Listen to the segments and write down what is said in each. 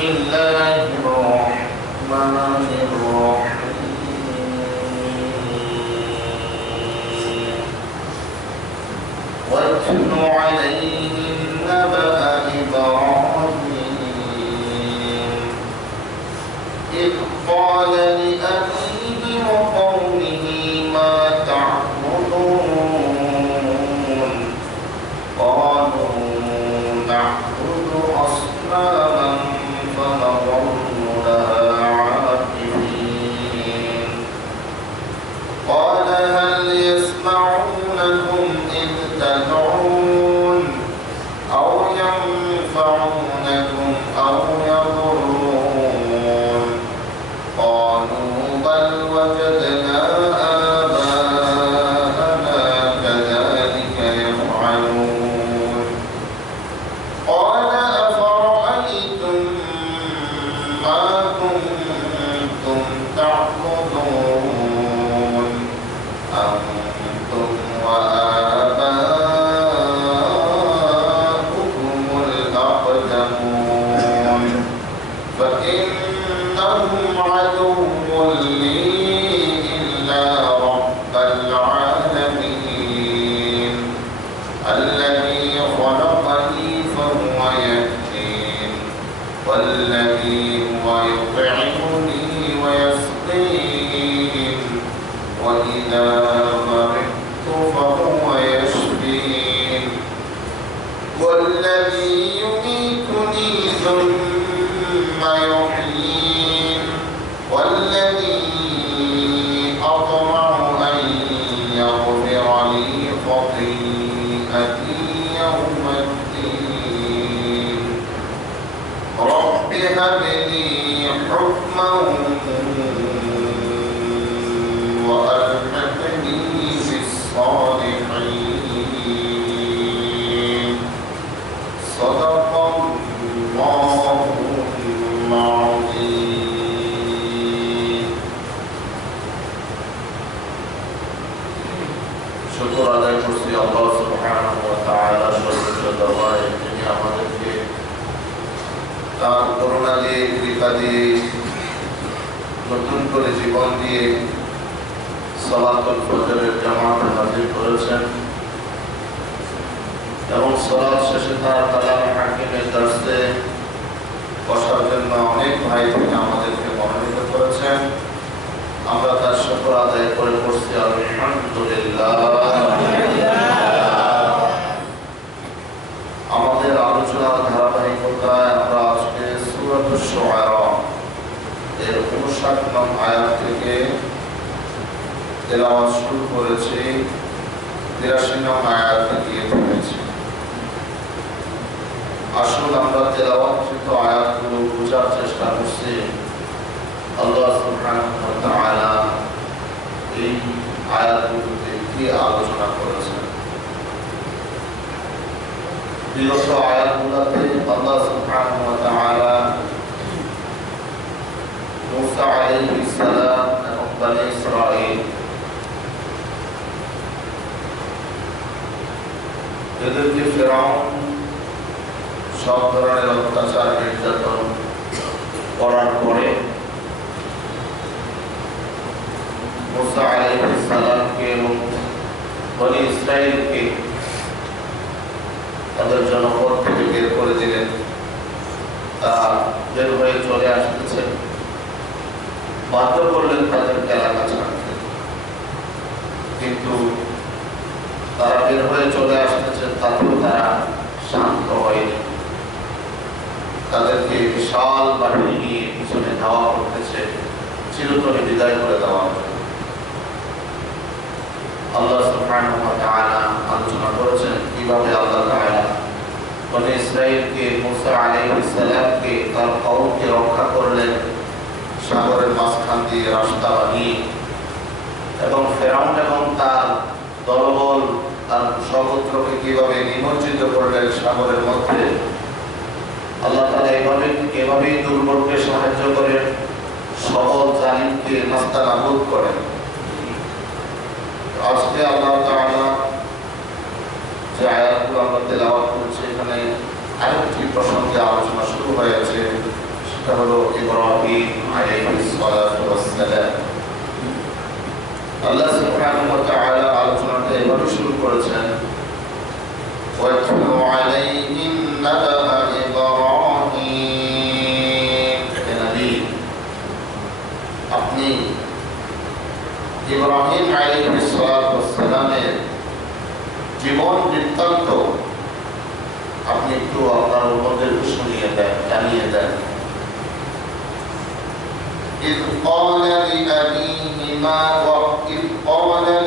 الله الرحمن الرحيم واتل عليهم نبأ إبراهيم إذ قال لأبيه وقومه ما تعبدون قالوا نعبد أصناما فنظل لها عاكفين قال هل يسمعونكم إذ تدعون أو ينفعونكم أو يضرون قالوا بل وجدنا آباءنا كذلك يفعلون قال أفرأيتم ما كنتم تعبدون أنتم وآباؤكم الأقدمون فإنهم عدو لي إلا رب العالمين الذي خلقني فهو يهدين والذي هو يطعمني ويسقين وإذا مرضت فهو يشفين والذي يميتني ثم يحيين والذي أطمع أن يغفر لي خطيئتي يوم الدين رب هب لي حكما وألحقني بالصالحين صدق الله العظيم শুকর আদায় করছি আল্লাহ সুবহানাহু ওয়া তাআলা সর্বোচ্চ দরবারে যিনি আমাদেরকে তার করুণা দিয়ে কৃপা দিয়ে নতুন করে জীবন দিয়ে সালাতুল ফজরের জামাতে হাজির করেছেন এবং সালাত শেষে তার কালাম হাকিমের দর্শে বসার জন্য অনেক ভাই থেকে আমাদেরকে মনোনীত করেছেন আমরা তার শুকর আদায় করে পড়ছি আলহামদুলিল্লাহ। আমাদের আলোচনার ধারাবাহিকতায় আমরা আজকে সূরাতুশ শুআরা এর ৫৯ নং আয়াত থেকে তেলাওয়াত শুরু করেছি, ৮৩ নং আয়াতে গিয়ে থেমেছি। আসুন আমরা তেলাওয়াতকৃত আয়াতগুলো বোঝার চেষ্টা করছি আল্লাহ সুবহানাহু ওয়া তাআলা এই আয়াতগুলোতে কি আলোচনা করেছেন। বিগত আয়াতগুলোতে আল্লাহ সুবহানাহু ওয়া তাআলা মূসা আলাইহিস সালাম এবং বনী ইসরাঈল এদেরকে ফিরআউন সব ধরনের অত্যাচার নির্যাতন করার পরে মূসা আলাইহিস সালামকে এবং বনী ইসরাঈলকে তাদের জনপদ থেকে বের করে দিলেন। তারা বের হয়ে চলে আসতেছে, বাধ্য করলেন তাদেরকে এলাকা ছাড়তে, কিন্তু তারা বের হয়ে চলে আসতেছে তাতেও তারা শান্ত হয়নি। তাদেরকে বিশাল বাহিনী নিয়ে পিছনে ধাওয়া করতেছে, চিরতরে বিদায় করে দেওয়া হবে। আল্লাহ সুবহানাহু ওয়া তাআলা আলোচনা করেছেন কিভাবে আল্লাহ তাআলা বনী ইসরাঈলকে মূসা আলাইহিস সালামকে তার কওমকে রক্ষা করলেন সাগরের মাঝখান দিয়ে রাস্তা বানিয়ে, এবং ফিরআউন এবং তার দলবল তার সহোদরকে কিভাবে নিমজ্জিত করলেন সাগরের মধ্যে। আল্লাহ তাআলা এভাবেই দুর্বলকে সাহায্য করেন, সবল জালিমকে নাস্তানাবুদ করেন। আজকে আল্লাহ তাআলা যে আয়াতগুলো আমরা তেলাওয়াত করছি এখানে আরেকটি প্রসঙ্গে আলোচনা শুরু হয়েছে, সেটা হলো ইব্রাহিম আলাইহিস সালাতু ওয়াস সালাম। আল্লাহ সুবহানাহু ওয়া তাআলা আলোচনাটা এভাবে শুরু করেছেন, ওয়াতলু আলাইহিম নাবা ইব্রাহিম। নবী, আপনি ইব্রাহিম আলাইহিস সালাতু ওয়াস সালামের জীবন বৃত্তান্ত আপনি একটু আপনার উম্মতদেরকে শুনিয়ে দেন, জানিয়ে দেন। إذ قال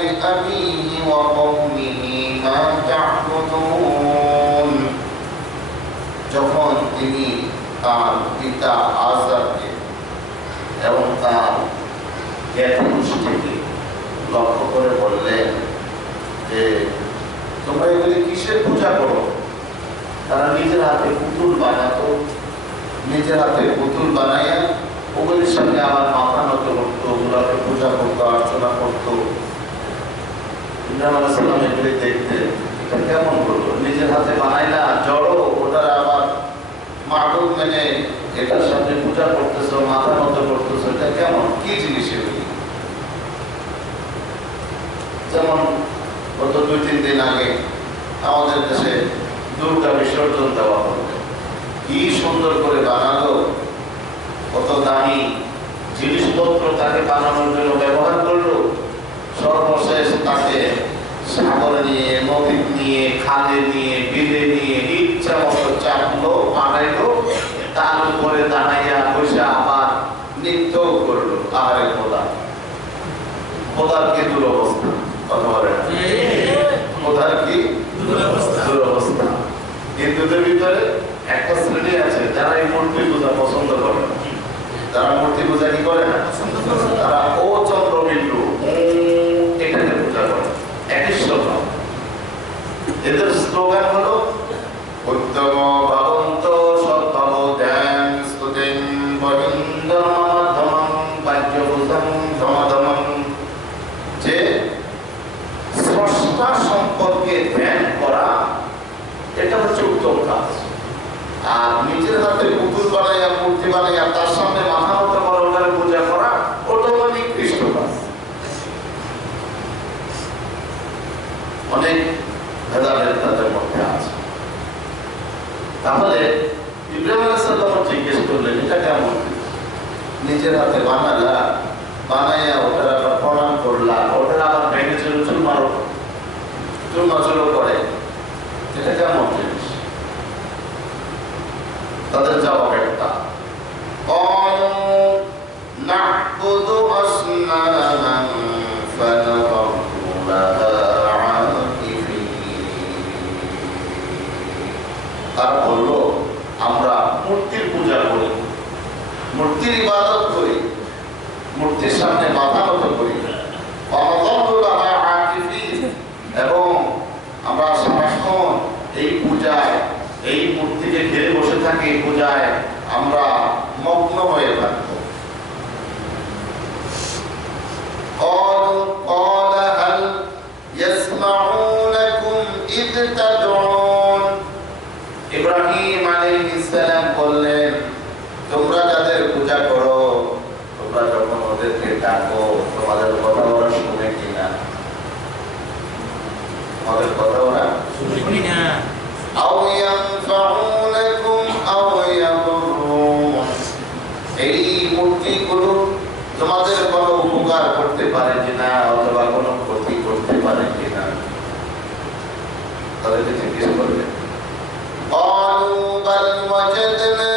لأبيه وقومه ما تعبدون। যখন তিনি তার পিতা আযরকে এবং তার জ্ঞাতিগোষ্ঠীকে লক্ষ্য করে বললেন যে তোমরা এগুলি কিসের পূজা করো? তারা নিজের হাতে পুতুল বানাতো, নিজের হাতে পুতুল বানাইয়া ওগুলির সঙ্গে আবার মাথা নত করতো, ওগুলোকে পূজা করতো, অর্চনা করতো। ইব্রাহিম আলাইহিস সালাম এগুলি দেখতেন, এটা কেমন করলো? নিজের হাতে বানাইলা জড়ো, ওটার আবার মাবুদ মেনে এটার সামনে পূজা করতেছো, মাথা নত করতেছো, এটা কেমন? কি জিনিস এগুলি? যেমন গত 2-3 দিন আগে আমাদের দেশে দুর্গা বিসর্জন দেওয়া হলো, কি সুন্দর করে বানালো, কত দামি জিনিসপত্র তাকে বানানোর জন্য ব্যবহার করলো। সর্বশেষ তাকে সাগর নিয়ে, নদী নিয়ে, খালে নিয়ে, বিলে নিয়ে ইচ্ছা মতো চাপলো, বানাইলো, তার উপরে দাঁড়াইয়া বসে আবার নৃত্য করলো। আহারে খোদা, খোদার কি দুরবস্থা! কথা বলে না, খোদার কি দুরবস্থা! হিন্দুদের ভিতরে একটা শ্রেণী আছে যারা এই মূর্তি পূজা পছন্দ করে না। যারা মূর্তি পূজা কি করে না, তারা ও চন্দ্র বিন্দু এটাকে পূজা করে। একই স্লোগান, এদের স্লোগান হলো উত্তম ভবন্ত সদ্ভাব ধ্যান স্তুতিং বহিন্দরমাধমং বাহ্যভূতং ধমাধমং। যে স্রষ্টা সম্পর্কে ধ্যান করা, এটা হচ্ছে উত্তম কাজ। আর নিজের হাতে পুতুল বানাইয়া, মূর্তি বানাইয়া তার সামনে মাথা মতো করা, ওটার পূজা করা, ওটা হলো নিকৃষ্ট কাজ। অনেক ভেদাভেদ তাদের মধ্যে আছে। তাহলে ইব্রাহিম আলাইহিস সালাম জিজ্ঞেস করলেন, এটা কেমন? নিজের হাতে বানালা, বানাইয়া ওটার আবার প্রণাম করলা, ওটার আবার ভেঙে চুরচুর মারো, চুরমাচুরো করে, এটা কেমন জিনিস? তাদের জবাব একটা, قالوا نعبد أصناما فنظل لها عاكفين। তারা বলল, আমরা মূর্তির পূজা করি, মূর্তির ইবাদত করি, মূর্তির সামনে মাথা নত করি, এবং আমরা সারাক্ষণ এই পূজায়, এই মূর্তিকে ঘিরে বসে থাকি, পূজায় আমরা মগ্ন হয়ে থাকব। قال هل يسمعونكم إذ تدعون। ইব্রাহিম আলাইহিস সালাম বললেন, তোমরা যাদের পূজা করো, তোমরা যখন ওদেরকে ডাকো, তোমাদের কথা ওরা শুনে কিনা? তোমাদের কথা ওরা শুনে না। আও ইয়ানফাউনাকুম আও ইয়াদুরুন। এই মূর্তিগুলো তোমাদের কোনো উপকার করতে পারে কিনা অথবা কোনো ক্ষতি করতে পারে কিনা? তাদেরকে জিজ্ঞেস করবে। قالوا بل وجدنا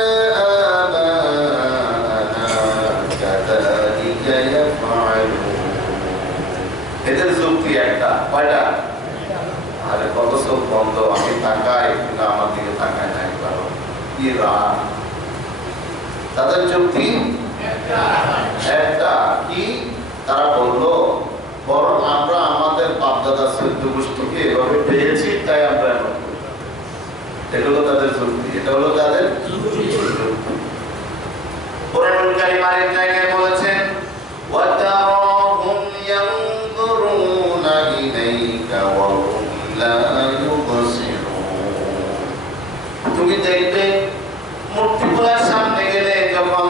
آباءنا كذلك يفعلون। এদের যুক্তি একটা, কয়টা? আরে কত সব বন্ধ, আমি তাকাই কিন্তু আমার দিকে তাকায় না একবার। কি রাগ! তাদের যুক্তি একটা কি? তারা বলল, বরং আমরা আমাদের বাপদাদা চৌদ্দ গোষ্ঠীকে এভাবে পেয়েছি, তাই আমরা এমন করি। এটা হলো তাদের যুক্তি, এটা হলো তাদের যুক্তি। কোরআনুল কারীম আরেক জায়গায় বলেছেন, ওয়াতারাহুম ইয়ানজুরুনা ইলাইকা ওয়া হুম লা ইউবসিরুন। তুমি দেখবে মূর্তিগুলোর সামনে গেলে যখন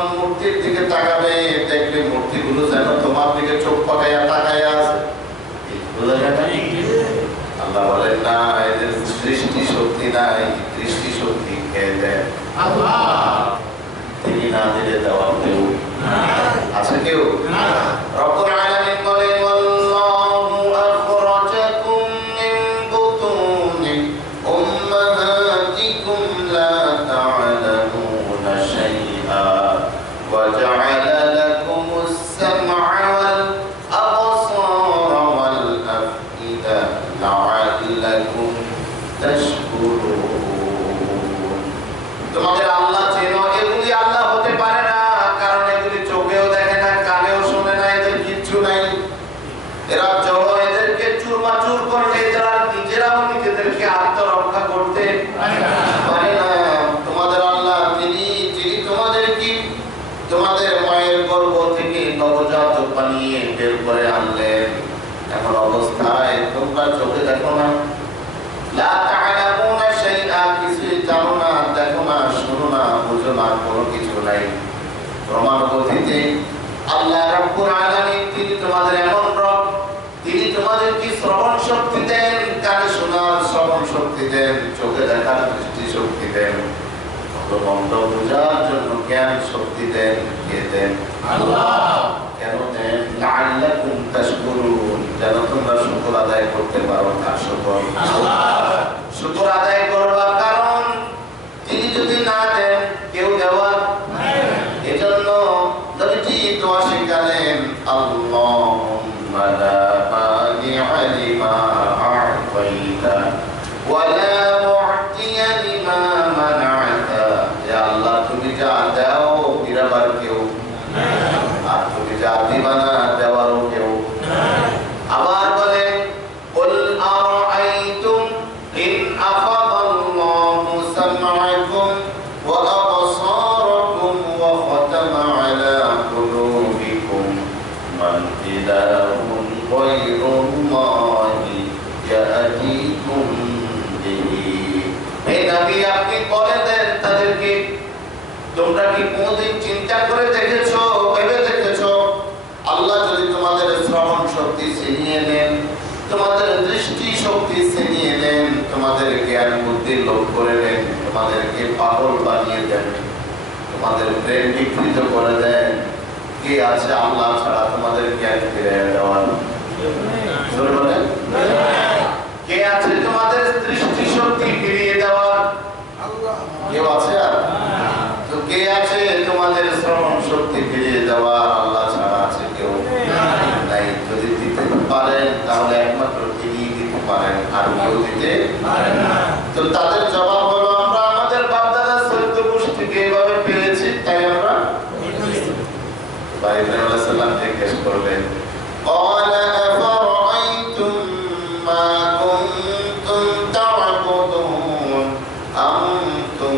না এদের সৃষ্টি শক্তি নাই, দৃষ্টি শক্তি কে দেন? তিনি না দিলে দেওয়া কেউ আছে? কেউ? রব্বুল আলামিন বলেন আল্লাহু আখরাজাকুম মিন বুতুনি উম্মাহাতিকুম লা তা'লামুনা শাইআ ওয়া জা'আলা লাকুমুস সাম'a ওয়াল আবসারা ওয়াল আফইদা লা'আল্লাকুম তাশকুরুন। তোমাদের আল্লাহ চেনো, এগুলি আল্লাহ হতে পারে না, কারণ এগুলি চোখেও দেখে না, কানেও শোনে না, এদের কিচ্ছু নাই। এরা জড়, এদেরকে চুরমাচুর করলে এরা নিজেরাও নিজেদেরকে আত্মরক্ষা করতে পারে না। তোমাদের আল্লাহ যিনি তোমাদের কি তোমাদের মায়ের গর্ভ থেকে নবজাতক বানিয়ে বের করে আনলেন, এমন অবস্থায় তোমরা চোখে দেখো না, লা তা'লামুনা শাইআ, কিছু জানো না, দেখো না, শোনো না, বুঝো না, কোনো কিছু নাই। প্রমাণ গতিতে আল্লাহ রাব্বুল আলামিন তিনি তোমাদের এমন রব, তিনি তোমাদের কি শ্রবণ শক্তি দেন, কানে শোনার শ্রবণ শক্তি দেন, চোখে দেখার দৃষ্টি শক্তি দেন, মন্দ বোঝার জন্য জ্ঞান শক্তি দেন। কে দেন? আল্লাহ। কেন দেন? লা'আল্লাকুম তাশকুরুন, যেন তোমরা শুকর আদায় করতে পারো। তার শুকর আল্লাহ, শুকর আদায় করবা, কারণ তিনি যদি না দেন কেউ দেওয়ার নাই। এজন্য নবীজি দোয়া শিখালেন, আল্লাহুম্মা লা মানি'a লিমা আ'তাইতা ওয়া লা মু'তিয়া লিমা মানা'তা। ইয়া আল্লাহ, তুমি যা দাও দিবার কেউ নাই, আর তুমি যা দিবা না দেওয়ারও কেউ নাই। আবার বলেন, কুল আরাআইতুম ইন আখাযাল্লাহু সাম'আকুম ওয়া আবসারাকুম ওয়া খাতামা আলা কুলুবিকুম মান ইলাহুন গায়রুল্লাহি ইয়াতিকুম বিহি। হে নবী, আপনি বলে দেন তাদেরকে, তোমরা কি কোনদিন চিন্তা করে দেখেছো, ভেবে দেখেছো, আল্লাহ যদি তোমাদের শ্রবণ শক্তি ছিনিয়ে নেন, তোমাদের দৃষ্টি শক্তি ছিনিয়ে নেন, তোমাদের জ্ঞান বুদ্ধি লোপ করে নেন, তোমাদেরকে পাগল বানিয়ে দেন, তোমাদের ব্রেন বিকৃত করে দেন, কে আছে আল্লাহ ছাড়া তোমাদের জ্ঞান ফিরে দেওয়ার? কে আছে তোমাদের দৃষ্টি শক্তি ফিরিয়ে দেওয়ার? কেউ আছে? আর তো কে আছে তোমাদের শ্রবণ শক্তি ফিরিয়ে দেওয়ার? আল্লাহ ছাড়া আছে কেউ নাই। যদি দিতে পারেন তাহলে একমাত্র তিনি দিতে পারেন, আর কেউ দিতে পারে না। তো তাদের জবাব হলো, আমরা আমাদের বাপ-দাদার চরিত্র গোষ্ঠীকে এভাবে পেয়েছি, তাই আমরা ইব্রাহিম আলাইহিস সালাম জিজ্ঞেস করলেন, قال أفرأيتم ما كنتم تعبدون أنتم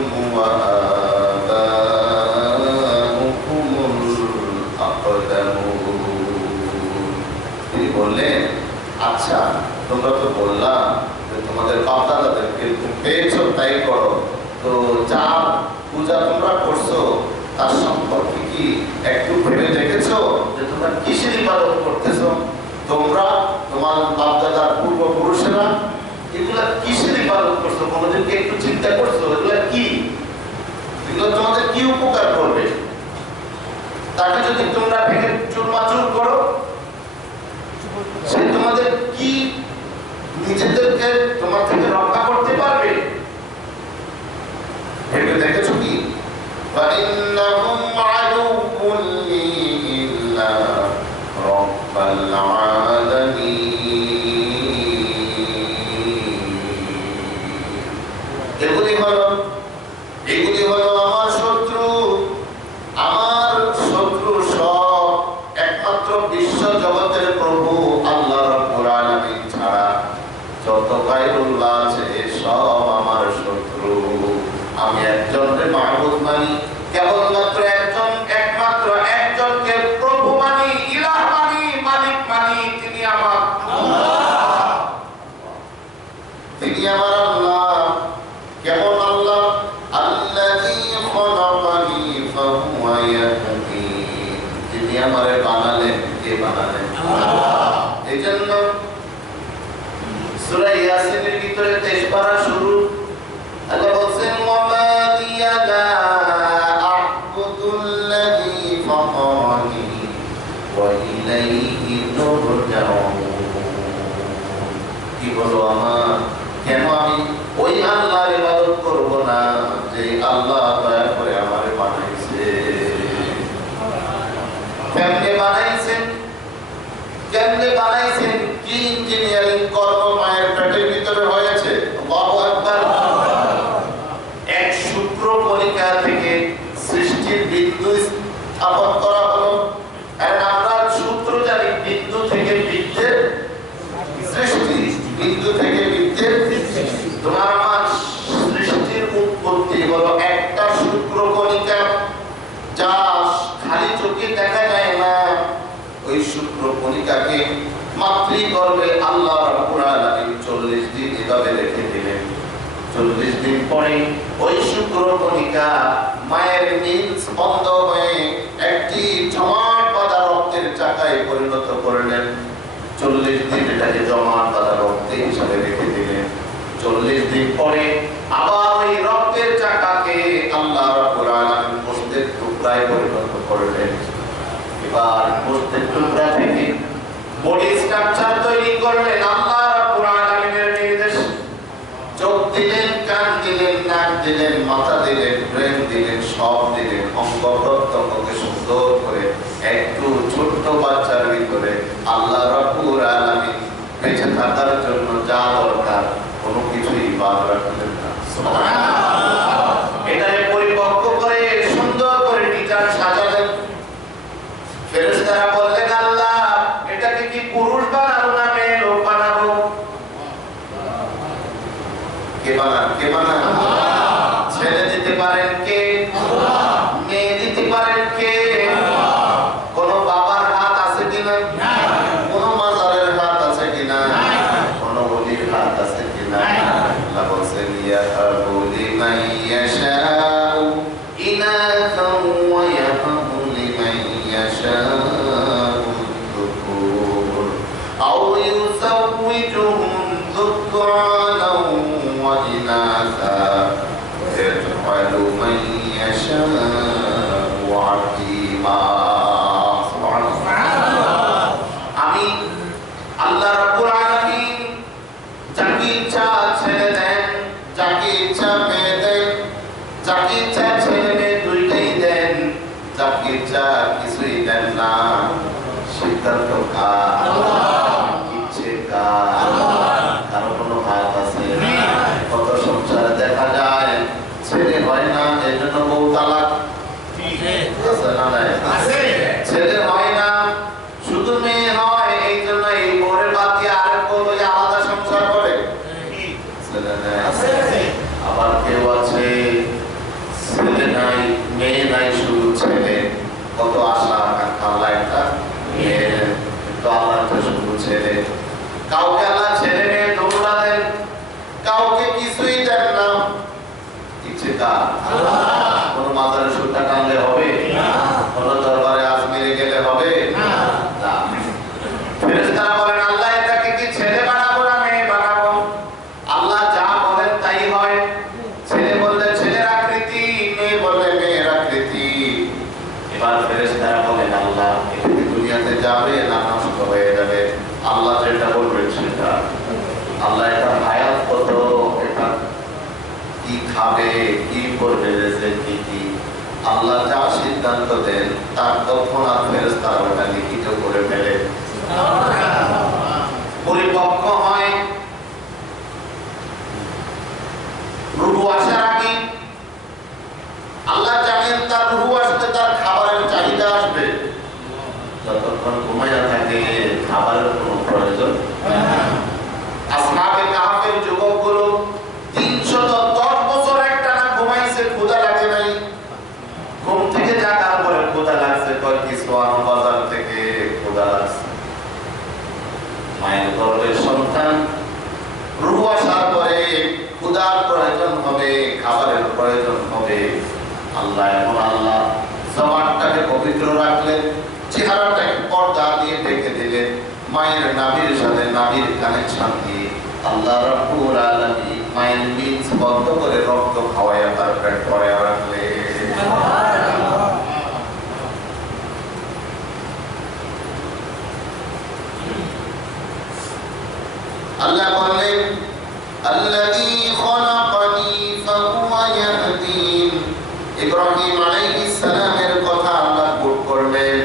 وآباؤكم الأقدمون। তিনি বললেন, আচ্ছা, তোমরা তো বললাম যে তোমাদের বাপ-দাদাদেরকে পেয়েছো তাই করো, তো যা পূজা তোমরা করছো তার সম্পর্কে কি একটু ভেবে দেখেছো যে তোমরা কিসের ইবাদত করতেছো? তোমরা, তোমার বাপ-দাদার পূর্বপুরুষেরা এগুলা কিসের ইবাদত করছো? কোনোদিন কি একটু চিন্তা করছো এগুলা কি? এগুলো তোমাদের কি উপকার করবে? তাকে যদি তোমরা ভেঙে চুরমাচুর করো, সে তোমাদের কি নিজেদেরকে তোমার থেকে রক্ষা করতে পারবে? ভেবে দেখেছো কি? فإنهم عدو لي إلا رب العالمين। এগুলি হলো আমার শত্রু, আমার শত্রু সব একমাত্র বিশ্ব জগতের প্রভু আল্লাহ রাব্বুল আলামিন ছাড়া যত গায়রুল্লাহ আছে সব আমার শত্রু। আমি একজনকে মাহবুদ মানি, কেবলমাত্র একজন, একমাত্র একজনকে প্রভু মানি, ইলাহ মানি, মালিক মানি, তিনি আমার আল্লাহ। তিনি আমার আল্লাহ। কেমন আল্লাহ? বাচ্চাটাকে মাতৃগর্ভে আল্লাহ রাব্বুল আলামিন 40 দিন এভাবে রেখে দিলেন। 40 দিন পরে ওই শুক্রকণিকা মায়ের নিজ বন্ধ হয়ে একটি জমাট বাঁধা রক্তের চাকায় পরিণত করলেন। 40 দিন এটাকে জমাট বাঁধা রক্ত হিসাবে রেখে দিলেন। 40 দিন পরে আবার ওই রক্তের চাকাকে আল্লাহ রাব্বুল আলামিন গোশতের টুকরায় পরিণত করলেন। এবার গোশতের টুকরা থেকে বডি স্ট্রাকচার তৈরি করলেন আল্লাহ রাব্বুল আলামিনের নির্দেশ। চোখ দিলেন, কান দিলেন, নাক দিলেন, মাথা দিলেন, ব্রেন দিলেন, সব দিলেন। অঙ্গ প্রত্যঙ্গকে সুন্দর করে একটু ছোট্ট বাচ্চার ভিতরে আল্লাহ রাব্বুল আলামিন বেঁচে থাকার জন্য যা দরকার কোনো কিছুই বাদ রাখলেন না। সুবহানাল্লাহ। এটাকে পরিপক্ক করে সুন্দর করে ডিজাইন সাজালেন। ফেরেশতারা বললেন, আল্লাহ এটাকে কি পুরুষ বানাবো না মেয়ে লোক বানাবো? কে বানান? ছেলে দিতে পারেন কে? মেয়ে দিতে পারেন কে? কোন বাবার হাত আছে কিনা? কোন মাজারের হাত আছে কিনা? কোন ওলির হাত আছে কিনা? আল্লাহ বলেন, ইয়াহাবু লিমান ইয়াশাউ ইনাসান ওয়া ইয়াহাবু লিমান ইয়াশাউ যুকুর আও ইউসাউইজুহুম যুকরানাও ওয়া ইনাসা ওয়া ইয়াজআলু মান ইয়াশাউ আকিমা। সুবহানাল্লাহ। আমি আল্লাহ রাব্বুল আলামিন যাকে ইচ্ছা ছেড়ে দেন, যাকে ইচ্ছা মেয়ে দেন, যাকে ইচ্ছা ছেলে মেয়ে দুইটাই দেন, যাকে ইচ্ছা কিছুই দেন না। সিদ্ধান্ত কার? ইচ্ছে কার? কারো কোনো হাত আছে? কত সংসারে দেখা যায় ছেলে হয় না এজন্য বউ তালাক। আছে না নাই? ছেলে হয় না শুধু মেয়ে হয় এই জন্য এই বউয়ের বাদ দিয়ে আরেক বউ হয়ে আলাদা সংসার করে। আবার কেউ আছে ছেলে নাই মেয়ে নাই শুধু ছেলে। কত আশা আকাঙ্ক্ষা, আল্লাহ একটা মেয়ে কিন্তু আল্লাহ তো শুধু ছেলে। কাউকে আল্লাহ ছেলে মেয়ে দৌড়া দেন, কাউকে কিছুই দেন না। ইচ্ছে কার? কোন মাজারে সুতা টানলে হবে? কোন দরবারে আজমিরে গেলে হবে? না। ফেরেশতারা বলেন, আল্লাহ এটাকে কি ছেলে বানাবো না মেয়ে বানাবো? আল্লাহ যা বলেন তাই হয়। ছেলে বললে ছেলের আকৃতি, মেয়ে বললে মেয়ের আকৃতি। এবার ফেরেশতারা বলেন, আল্লাহ এটা কি দুনিয়াতে যাবে না নষ্ট হয়ে যাবে? আল্লাহ যেটা বলবেন সেটা। আল্লাহ এটা হায়াত কত, এটা কি খাবে, কি করবে, কি আল্লাহ যা সিদ্ধান্ত দেন তার তৎক্ষণাৎ ফেরেশতারা ওটা লিখিত করে ফেলে। পরিপক্ক হয়। রূহ আসার আগে আল্লাহ জানেন তার রূহ আসতে তার খাবারের চাহিদা আসবে। যতক্ষণ ঘুমাইয়া থাকে খাবারের কোনো প্রয়োজন নেই। আসহাবে কাহফের যুবকগুলো 310 বছর একটানা ঘুমাইছে, ক্ষুধা লাগে নাই। ঘুম থেকে জাগার পরে ক্ষুধা লাগছে, কয় কিছু আনো বাজার থেকে, ক্ষুধা লাগছে। মায়ের গর্ভের সন্তান রূহ আসার পরে ক্ষুধার প্রয়োজন হবে, খাবারের প্রয়োজন হবে। আল্লাহ এখন আল্লাহ জবানটাকে পবিত্র রাখলেন, চেহারাটাকে পর্দা দিয়ে ঢেকে দিলেন। মায়ের নাভির সাথে নাভির কানেকশন দিয়ে আল্লাহ রাব্বুল আলামিন মায়ের নিজ বন্ধ করে রক্ত খাওয়াইয়া তার পেট ভরে রাখলেন। আল্লাহ বলেন, আল্লাযী খলাকানি ফাহুয়া ইয়াহদিন। ইব্রাহিম আলাইহিস সালামের কথা আল্লাহ কোট করলেন,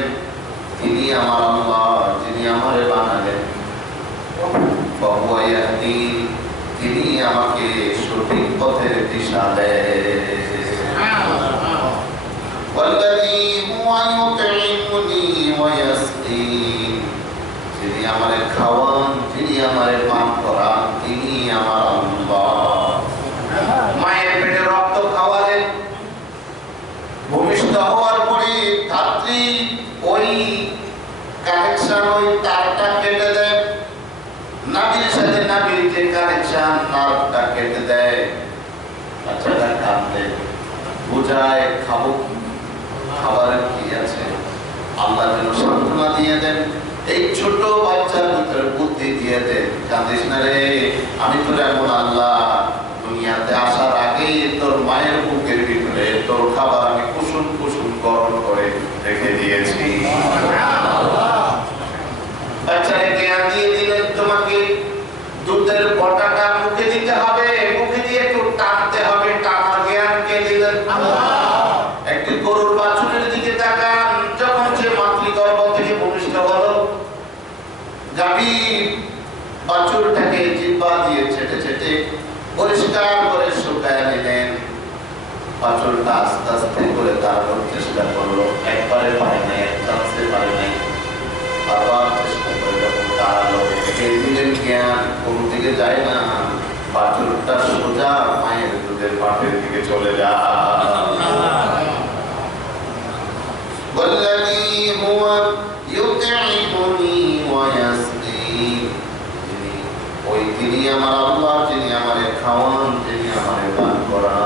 তিনি আমার আল্লাহ, যিনি আমারে বানালেন। ফাহুয়া ইয়াহদিন, তিনি আমাকে সঠিক পথের দিশা দেন। ওয়াল্লাযী হুয়া ইউতঈমুনি ওয়া ইয়াসকিন, যিনি আমারে খাওয়ান, যিনি আমারে পান করান, তিনি আমার আল্লাহ। মায়ের পেটে রক্ত খাওয়ালেন, ভূমিষ্ঠ হওয়ার পরে ধাত্রী ওই কানেকশন, ওই তারটাকে কেটে দেয়, বাচ্চাটা কাঁদে, বুঝায় খাবো কি, খাবারের কি আছে, আল্লাহ যেন সান্ত্বনা দিয়ে দেন। এই ছোট বাচ্চার ভিতরে বুদ্ধি দিয়ে দেন, কাঁদিস না রে, আমি তোর এমন আল্লাহ, দুনিয়াতে আসার আগেই তোর মায়ের বুকের ভিতরে তোর খাবার আমি কুসুম কুসুম গরম করে রেখে দিয়েছি। বাচ্চারে জ্ঞান দিয়ে দিলেন, তোমাকে দুধের বটাটা মুখে দিতে হবে, মুখে দিয়ে একটু টানতে হবে, টানার জ্ঞান কে দিলেন? একটি গরুর বাছুরের দিকে তাকান, যখন সে মাতৃগর্ভ থেকে ভূমিষ্ঠ হলো, গাভী বাছুরটাকে জিহ্বা দিয়ে ছেটে ছেটে পরিষ্কার করে শুকায় নিলেন। বাছুরটা আস্তে আস্তে করে দাঁড়ানোর চেষ্টা করলো, একবারে পারে নাই, এক চান্সে পারে নাই, বারবার চেষ্টা করে যখন দাঁড়ালো, দিলেন জ্ঞান কোন দিকে যায় না, বাছুরটা সোজা মায়ের দুধের পাটের দিকে চলে যায়। والذي هو يطعمني ويسقين, ওই তিনি আমার আল্লাহ, যিনি আমারে খাওয়ান, যিনি আমারে পান করান।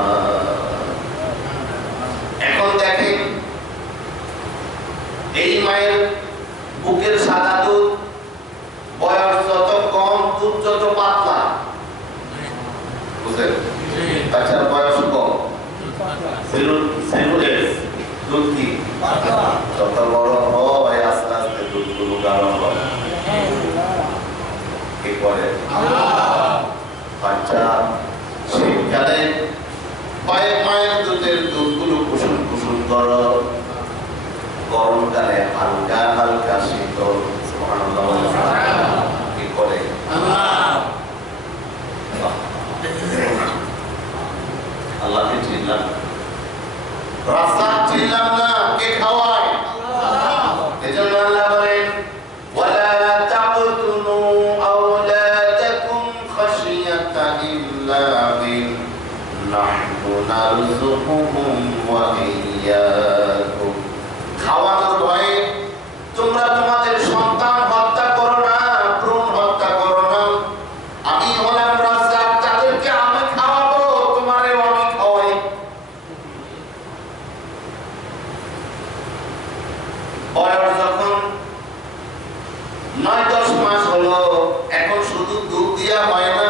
এখন দেখেন এই মায়ের বুকের সাদা দুধ, বয়স যত কম দুধ যত পাতলা, বুঝলেন? বাচ্চার বয়স কম, দুধ কি যত বড় হয় আস্তে আস্তে দুধগুলো গাঢ় হয়। কি করে বাচ্চা শীতকালে মায়ের দুধের দুধগুলো কুসুম কুসুম গরম, গরমকালে হালকা হালকা শীতল। কি করে আল্লাহকে চিনলাম, রাস্তা চিনলাম না, কে খাওয়ায়? এজন্য আল্লাহ বলেন ওয়ালা তাকতুলু আওলাদাকুম খাশিয়াতা ইমলাকিন নাহনু নারযুকুহুম ওয়া ইয়্যাকুম। খাওয়ানোর ভয়ে তোমরা তোমাদের সন্তান হত্যা করো না, ভ্রূণ হত্যা করো না, আমি হলাম রাজ্জাক, তাদেরকে আমি খাওয়াবো, তোমারেও আমি খাওয়াই। বয়স যখন 9-10 মাস হলো, এখন শুধু দুধ দিয়া হয় না,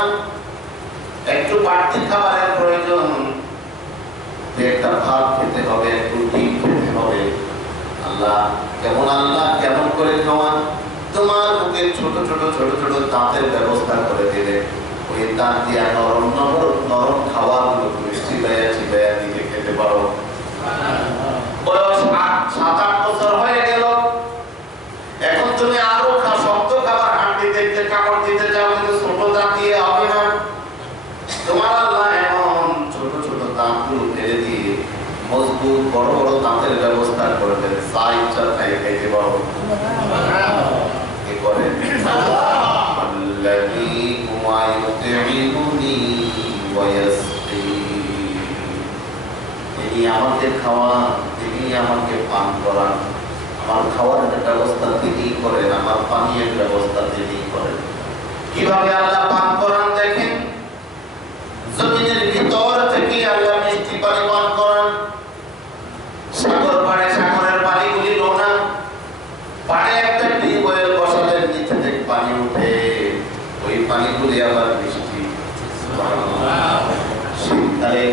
একটু বাড়তি খাবারের প্রয়োজন, একটা ভাত খেতে হবে, একটু ডিম খেতে হবে। আল্লাহ কেমন করে খাওয়ান? তোমার মুখে ছোট ছোট ছোট ছোট দাঁতের ব্যবস্থা করে দিলে, ওই দাঁত দিয়া নরম নরম খাবারগুলো তুমি চিবাইয়া চিবাইয়া দিকে খেতে পারো। বয়স 7-8 বছর হয়ে গেল, এখন তুমি আরো শক্ত খাবার হাঁটি দেখতে কামড় দিতে চাও, কিন্তু ছোট দাঁত দিয়ে হবে না। তোমার আল্লাহ এমন ছোট ছোট দাঁতগুলো ফেলে দিয়ে মজবুত বড় বড় দাঁতের ব্যবস্থা করে দেন, চা ইচ্ছা তাই খাইতে পারো। কি করে আল্লাযী হুয়া ইউতঈমুনি ওয়া ইয়াসকিন, তিনি আমাকে খাওয়ান, তিনি আমাকে পান করান। আমার খাওয়ার ব্যবস্থা তিনি করেন, আমার পানীয়ের ব্যবস্থা তিনি করেন। কিভাবে আল্লাহ পান করান দেখেন, জমিনের ভিতর থেকে আল্লাহ মিষ্টি পানি পান করান। সাগর পাড়ে সাগরের পানিগুলি নোনা, পাড়ে একটা টিউবওয়েল বসালেন, নিচে থেকে পানি উঠে, ওই পানিগুলি আবার মিষ্টি। শীতকালে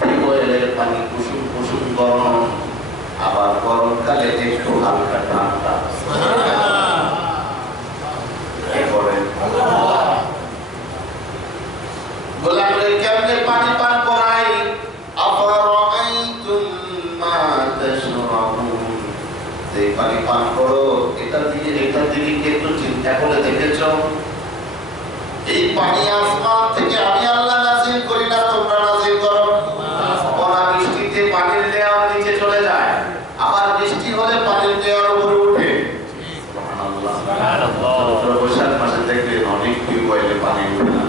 টিউবওয়েলের পানি কুসুম কুসুম গরম, আবার গরমকালে একটু হালকা ঠান্ডা। গোলামরে কেমনে পানি পান করাই? আফারাআইতুম মা তাশরাবুন, এই পানি পান করো, এটা দিকে কি একটু চিন্তা করে দেখেছো? এই পানি আসমান থেকে আমি আল্লাহ নাযিল করি না, তোমরা নাযিল করো। অনাবৃষ্টিতে পানির লেয়ার নিচে চলে যায়, আবার বৃষ্টি হলে পানির লেয়ার উপরে ওঠে। সুবহানাল্লাহ, সুবহানাল্লাহ। বৈশাখ মাসে দেখবেন অনেক টিউবওয়েলে পানি ওঠে না,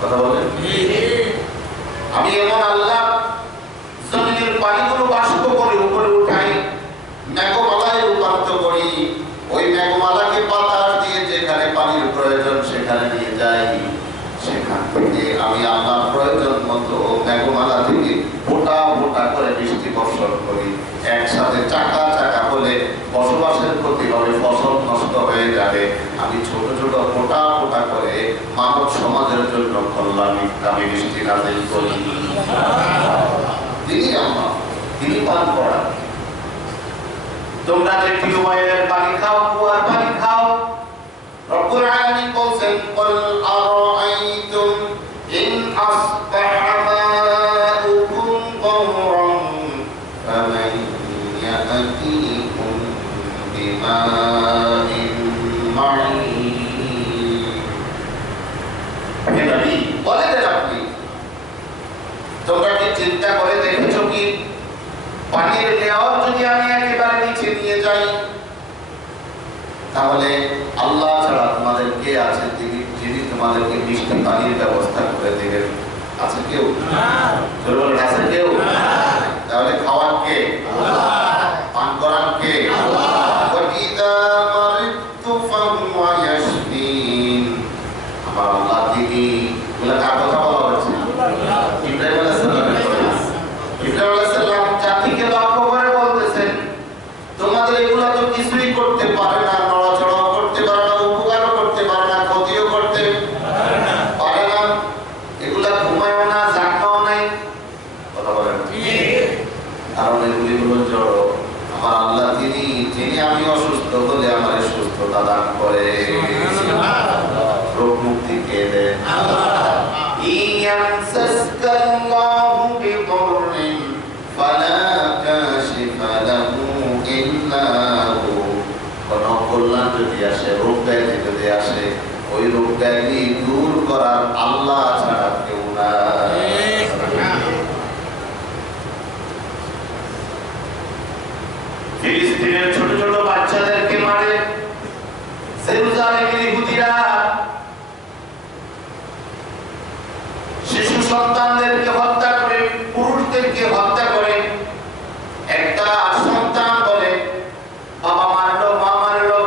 কথা বলেন। আমি এমন আল্লাহ জমিনের পানিগুলো বাষ্প করে উপরে উঠাই, মেঘমালায় রূপান্তর করি, ওই মেঘমালাকে বাতাস দিয়ে যেখানে পানির প্রয়োজন সেখানে নিয়ে যাই, সেখান থেকে আমি আল্লাহ প্রয়োজন মতো মেঘমালা থেকে ফোঁটা ফোঁটা করে বৃষ্টি বর্ষণ করি। একসাথে চাকা চাকা হলে বসবাসের ক্ষতি হবে, ফসল নষ্ট হয়ে যাবে। আমি ছোট ছোট ফোঁটা ফোঁটা করে মানব সমাজের জন্য কল্যাণকামী বৃষ্টি নাজিল করি। তিনি আল্লাহ, তিনি পান করা। তোমরা যে টিউবওয়েলের পানি খাও, কুয়ার পানি খাও, রব্বুল আলামিন বলেন কুল আরাআইতুম ইন আসবাহা মাউকুম গওরান ফামান ইয়াতিকুম বিমাইন মাঈন। হে নবী, বলেন আপনি, তোমরা কি চিন্তা করে দেখেছো কি পানির লেয়ার যদি আমি একেবারে নিচে নিয়ে যাই, তাহলে আল্লাহ ছাড়া তোমাদের কে আছে যিনি তোমাদেরকে মিষ্টি পানির ব্যবস্থা করে দেবেন? আছে কেউ? আছে কেউ? তাহলে খাওয়ার কে? পান করার কে? আমার আল্লাহ তিনি কার কথা বলা হচ্ছে? ইব্রাহিম আলাইহিস সালাম জাতিকে লক্ষ্য করে বলতেছেন, তোমাদের এগুলা তো কিছুই করতে পারে না, নড়াচড়াও করতে পারে না, উপকারও করতে পারে না, ক্ষতিও করতে পারে না, এগুলা ঘুমায়ও না, জাগনাও নাই। কথা বলেন কারণ এগুলি হলো জড়। আমার আল্লাহ তিনি, যিনি আমি অসুস্থ হলে আমার সুস্থতা দান করে, রোগ মুক্তি কে দেন? ইয়ামসাসকাল্লাহু বিদুররিন ফালা কাশিফা লাহু ইল্লা হু। কোন কল্যাণ যদি আসে, রোগ ব্যাধি যদি আসে, ওই রোগ ব্যাধি দূর করার আল্লাহ ছাড়া কেউ নাই। ফিলিস্তিনের ছোট ছোট বাচ্চাদেরকে মারে জেরুজালেমের ইহুদিরা, শিশু সন্তানদেরকে হত্যা করে, পুরুষদেরকে হত্যা করে। একটা সন্তান বলে বাবা মারলো, মা মারলো,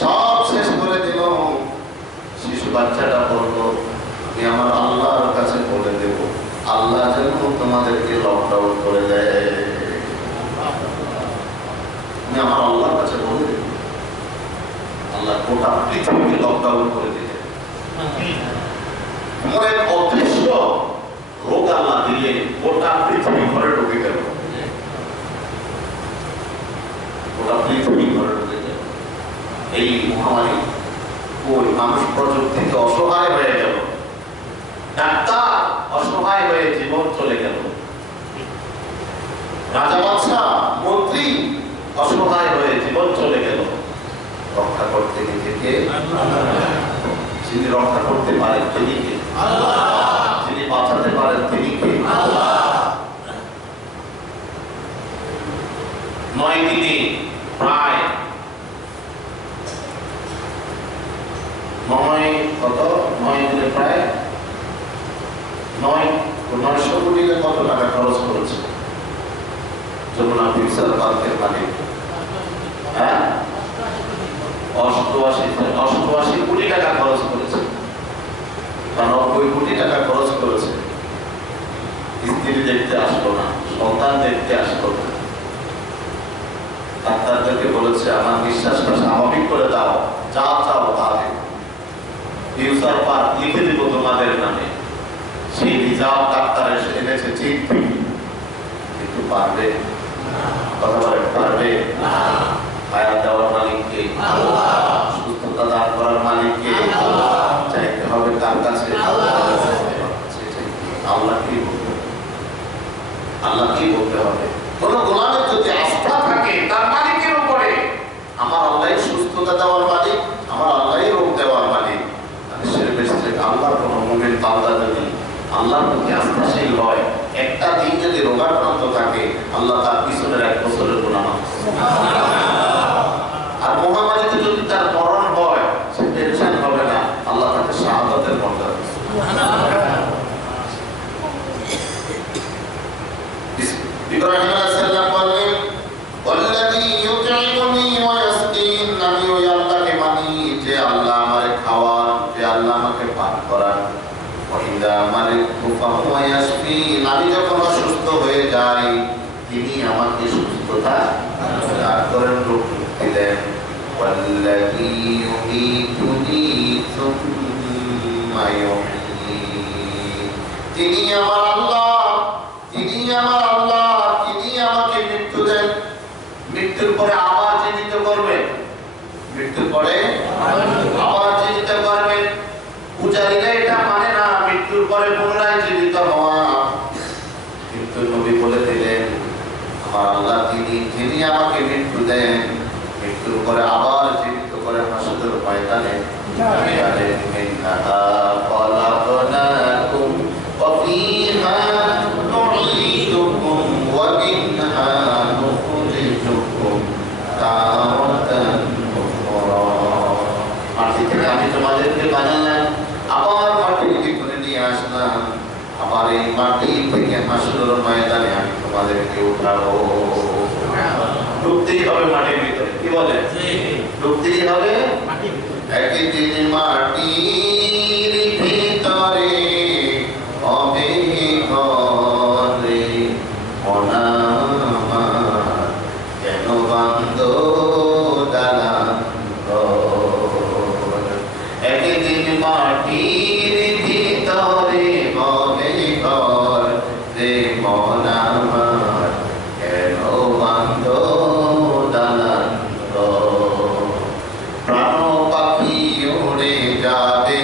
সব শেষ করে দিল। শিশু বাচ্চাটা বললো, আমি আমার আল্লাহর কাছে বলে দেব, আল্লাহ যেন তোমাদেরকে লকডাউন করে দেয়। আমি আমার আল্লাহর কাছে বলে দেব, আল্লাহ গোটা পৃথিবীকে লকডাউন করে দিলে। এমন এক অদৃশ্য রোগ আল্লাহ দিলে গোটা পৃথিবী ঘরে ঢুকে গেল, গোটা পৃথিবী ঘরে ঢুকে গেল। এই মহামারী ওই মানুষ প্রযুক্তিতে অসহায় হয়ে গেল, ডাক্তার অসহায় হয়ে জীবন চলে গেল, রাজা বাদশা মন্ত্রী অসহায় হয়ে জীবন চলে গেল। রক্ষা করতে নিজেকে, যিনি রক্ষা করতে পারেন তিনি কে? যিনি বাঁচাতে পারেন তিনি কে? 9 দিনে প্রায় 900 কোটি কত টাকা খরচ করেছে যমুনা ফিউচার পার্কের মালিক? হ্যাঁ, 88 কোটি টাকা খরচ করেছে, 90 কোটি টাকা খরচ করেছে। স্ত্রী দেখতে আসলো না, সন্তান দেখতে আসলো না। ডাক্তারদেরকে বলেছে আমার বিশ্বাসটা স্বাভাবিক করে দাও, যা চাও তা দেব, ফিউচার পার্ক লিখে দিব তোমাদের নামে। সেই রিজার্ভ ডাক্তার এসে এনেছে ঠিক, কিন্তু পারবে? কথা বলেন, পারবে? হায়াত দেওয়ার মালিক কে? সুস্থতা দান করার মালিক কে? চাইতে হবে তার কাছে। আল্লাহ কি বলবে? আল্লাহ কি বলতে হবে? কোন গোলামের যদি আস্থা থাকে তার মালিকের উপরে, আমার আল্লাহ সুস্থতা দেওয়ার মালিক, আমার আল্লাহ রোগ দেওয়ার মালিক, আল্লাহর কোন মুমিন বান্দা যদি আল্লাহর প্রতি আস্থাশীল হয়, একটা দিন যদি রোগাক্রান্ত থাকে, আল্লাহ তার পিছনের 1 বছরের গুনাহ মাফ করে। আর মহামারীতে যদি তার মরণ হয়, সে টেনশন হবে না, আল্লাহ তাকে শাহাদাতের মর্যাদা দেবে। ইব্রাহিম আলাইহিস সালাম বলেন, ওয়াল্লাযী ইউতঈমুনি ওয়া ইয়াসকিন, আমি ওই আল্লাহকে মানি যে আল্লাহ আমাকে খাওয়ান, যে আল্লাহ আমাকে পান করান। ওয়াইদা মারিদতু ফাহুয়া ইয়াশফিন, আমি যখন অসুস্থ হয়ে যাই তিনি আমাকে সুস্থতা দান করেন, রোগ মুক্তি দেন। ওয়াল্লাযী ইউমীতুনি সুম্মা ইউহয়ীন, তিনি আমার আল্লাহ, তিনি আমার আল্লাহ, তিনি আমাকে মৃত্যু দেন, মৃত্যুর পরে আবার জীবিত করবেন, মৃত্যুর পরে আবার জীবিত করবেন। পূজারীরা এটা মানে না মৃত্যুর পরে পুনরায় জীবিত হওয়া, কিন্তু নবী বলে দিলেন আমার আল্লাহ তিনি আমাকে মৃত্যু দেন, মৃত্যুর পরে আবার জীবিত করে হাসরের ময়দানে মিনহা খালাকনাকুম ওয়া ফীহা নুঈদুকুম ওয়া মিনহা নুখরিজুকুম তারাতান উখরা, মাটি থেকে আমি তোমাদেরকে বানালাম, আবার মাটি থেকে তুলে নিয়ে আসলাম, আবার এই মাটি থেকে হাসরের ময়দানে আমি তোমাদেরকে উঠাবো। ডুবতেই হবে মাটির ভিতরে, কি বলে ডুবতেই হবে একদিন মাটির ভিতরে হবে ঘরে, মনা আমার কেন বান্ধ দালান ঘর, একদিন মাটির ভিতরে হবে ঘর রে, মনা আমার কেন বান্ধ দালান ঘর। প্রাণ পাখি উড়ে যাবে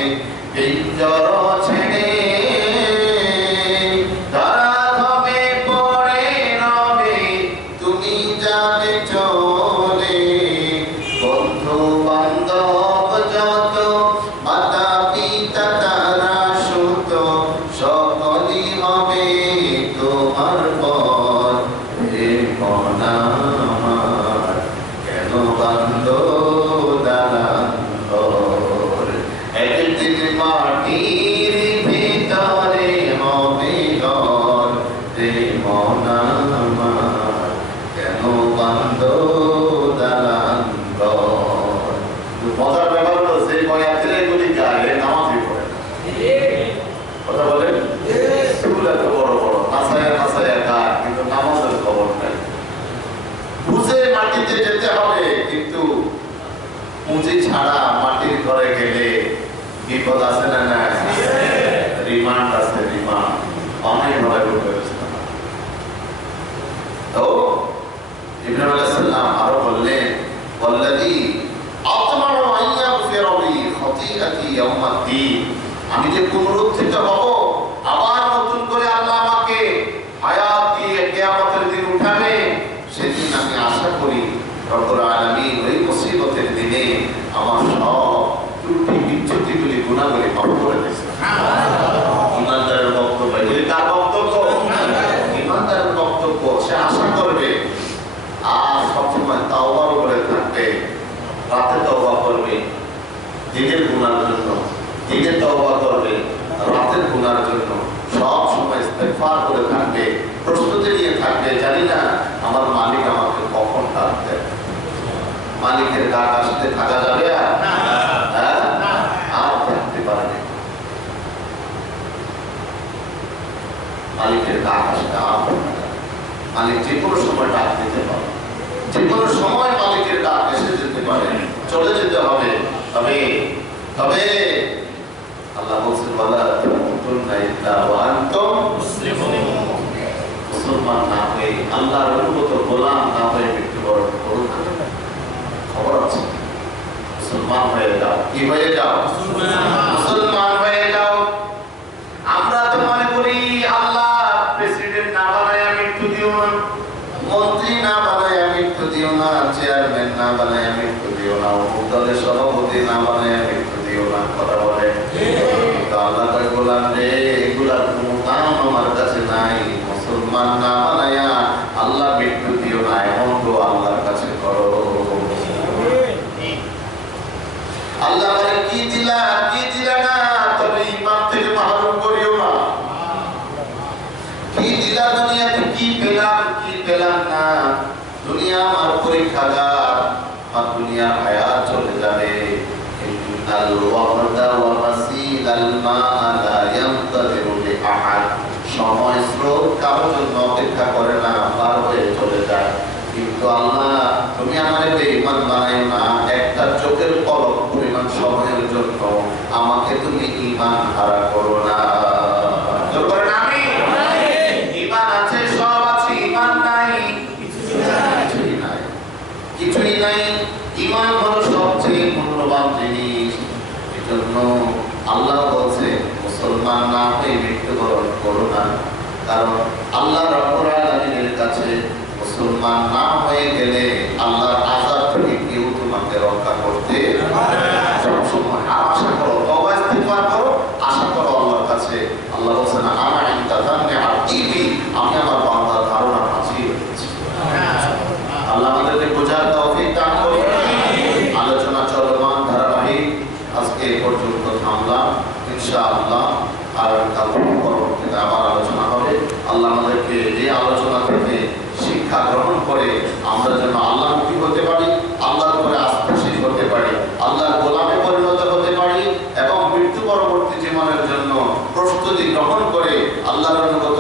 পিঞ্জর ছেড়ে, ধরা হবে পড়ে রবে তুমি যাবে চলে, বন্ধু বান্ধব যত মাতা পিতা তারা সুত সকলই হবে তোমার পর হে মনা আমার কেন বান্ধ দালান ঘর, একদিন মাটির ভিতরে হবে ঘর রে, মনা আমার কেন বান্ধ দালান ঘর। মজার ব্যাপার হলো যে বয়াতিরা এগুলি গায়ে নামাজই পড়ে না, কথা বলেন সেগুলো এত বড় বড় নাসায়া নাসায়া গায়, কিন্তু নামাজের খবর নাই। বুঝে মাটিতে যেতে হবে, কিন্তু পুঁজি ছাড়া মাটির ঘরে গেলে বিপদ আছে না? না, রিমান্ড আছে, রিমান্ড অনেক ভাবে ঢুকে গেছে। তো ইব্রাহিম আলাইহিস সালাম আরো বললেন ওয়াল্লাযী আতমাউ আন ইয়াগফিরা লি খাতিআতি ইয়াউমাদ্দিন, আমি যে পুনরুত্থিত হব, আবার নতুন করে আল্লাহ আমাকে হায়াত দিয়ে কিয়ামতের দিন উঠাবে, সেদিন আমি আশা করি রব্বুল আলামিন ওই মুসিবতের দিনে আমার সব ত্রুটি বিচ্যুতিগুলি গুনাহগুলি মাফ করে দিয়েছেন। ইমানদারের বক্তব্য, এগুলি কার বক্তব্য? ইমানদারের বক্তব্য। সে আশা করবে আর সবসময় তাওবার উপরে থাকবে, রাতে তওবা করবে দিনের গুনার জন্য, দিনে তওবা করবে রাতের গুনার জন্য, সব সময় ইস্তেগফার করে থাকবে, প্রস্তুতি নিয়ে থাকবে, জানি না আমার মালিক আমাকে কখন ডাকবে। মালিকের ডাক আসতে থাকা যাবে আর থাকতে পারে না, মালিকের ডাক আসতে আর মালিক যে কোনো সময় ডাক দিতে পারে, যে কোনো সময় মালিকের ডাক এসে যেতে পারে, চলে যেতে হবে। তবে তবে আল্লাহ বলছেন ওয়ালা তামুতুন্না ইল্লা ওয়া আনতুম মুসলিমুন, মুসলমান না হয়ে আল্লাহর অনুগত গোলাম না হয়ে মৃত্যুবরণ করুন। খবর আছে, মুসলমান হয়ে যাও। কি হয়ে যাও? মুসলমান হয়ে যাও। আমরা তো মনে করি আল্লাহ প্রেসিডেন্ট না বানায় মৃত্যু দিও না, মন্ত্রী না বানায় মৃত্যু দিও না, চেয়ারম্যান না বানায় মৃত্যু দিও না, দলের সভাপতি না বানায় মৃত্যু দিও না, কথা বলে। তো আল্লাহ তাআলা বলেন রে, এগুলার কোনো দাম আমার কাছে নাই, মুসলমান না বানায় আল্লাহ মৃত্যু দিও না, এমন তো আল্লাহর কাছে করো। আল্লাহ বলে কি দিলা না, তবে ঈমান থেকে মাহরুম করিও না। কি দিলা দুনিয়াতে, কি পেলাম না, দুনিয়া আমার পরীক্ষাগার, আর দুনিয়ার হায়াত চলে যাবে। ইন্নাল ওয়াহদা ওয়া মাসিলাল মা লা ইয়ামতাদি জন্য অপেক্ষা করে না, পার হয়ে চলে যায়। কিন্তু আল্লাহ তুমি আমাদের বেঈমান বানাই না, একটা চোখের পলক পরিমাণ সময়ের জন্য আমাকে তুমি ঈমান হারা করো না। জোর করে না আমি ঈমান আছে, সব আছে, ঈমান নাই কিছুই নাই, কিছুই নাই। ঈমান হলো সবচেয়ে মূল্যবান জিনিস। এজন্য আল্লাহ বলছে মুসলমান না হয়ে মৃত্যুবরণ করো না, কারণ আল্লাহ রাব্বুল আলামিনের কাছে মুসলমান না হয়ে গেলে আল্লাহর আযাব থেকে কেউ তোমাকে রক্ষা করতে পারে না। সবসময় আশা করো, তওবা ইস্তিগফার করো, আশা করো আল্লাহর কাছে। আল্লাহ বলেন আনা ইনদা যান্নি আবদি, আমি আমার বান্দার ধারণা মাঝি রয়েছি। আল্লাহ আমাদেরকে বোঝার তৌফিক দান করুন। আলোচনা চলমান ধারাবাহিক, আজকে এই পর্যন্ত থামলাম। ইনশাআল্লাহ আর কাল পরবর্তীতে আবার আলোচনা হবে। আল্লাহ আমাদেরকে এই আলোচনা থেকে শিক্ষা গ্রহণ করে আমরা যেন আল্লাহমুখী হতে পারি, আল্লাহর উপরে আস্থাশীল হতে পারি, আল্লাহর গোলামে পরিণত হতে পারি এবং মৃত্যু পরবর্তী জীবনের জন্য প্রস্তুতি গ্রহণ করে আল্লাহর অনুগত